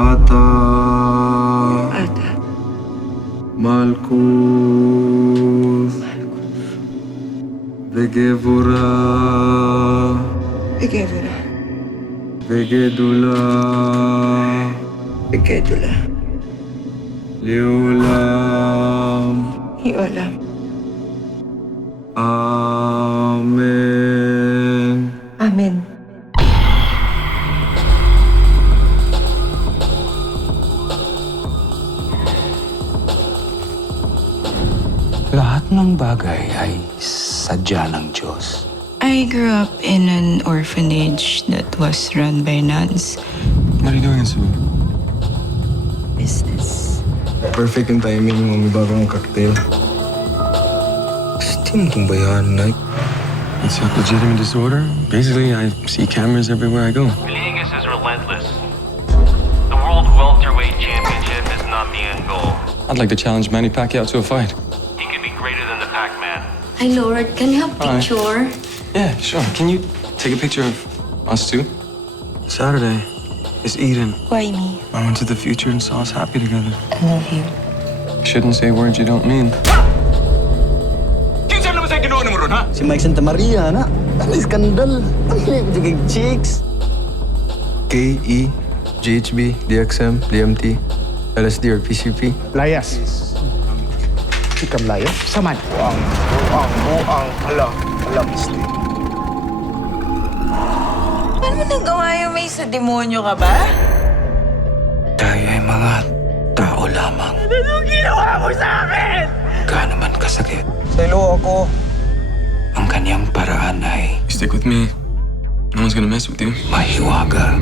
Ata. Malkus. Vegevura. Vegedula. Liulam. Amen. Lahat ng bagay ay sadya ng Diyos. I grew up in an orphanage that was run by nuns. What are you doing in Cebu? Business. Perfect yung timing mo, may bagong cocktail. Gusto mo itong bayahan, Nike? It's a legitimate disorder. Basically, I see cameras everywhere I go. Vegas is relentless. The World Welterweight Championship is not the end goal. I'd like to challenge Manny Pacquiao to a fight. He could be greater than the Pac-Man. Hi, Lord. Can you have a picture? Yeah, sure. Can you take a picture of us two? Saturday is Eden. Why me? I went to the future and saw us happy together. I love you. Shouldn't say words you don't mean. Si Mike Santa Maria, na. Ano skandal? Ano yung chicks? KE, GHB, DXM, DMT, LSD or PCP. Layas. Ikam layas? Saman. Paano mo nagawa yung may sa demonyo ka ba? Tayo ay mga tao lamang. Anong ginawa mo sa akin? Gaano man kasakit, Sa ilo ako. ang kanyang paraan ay You stick with me. No one's gonna mess with you. mahiwaga.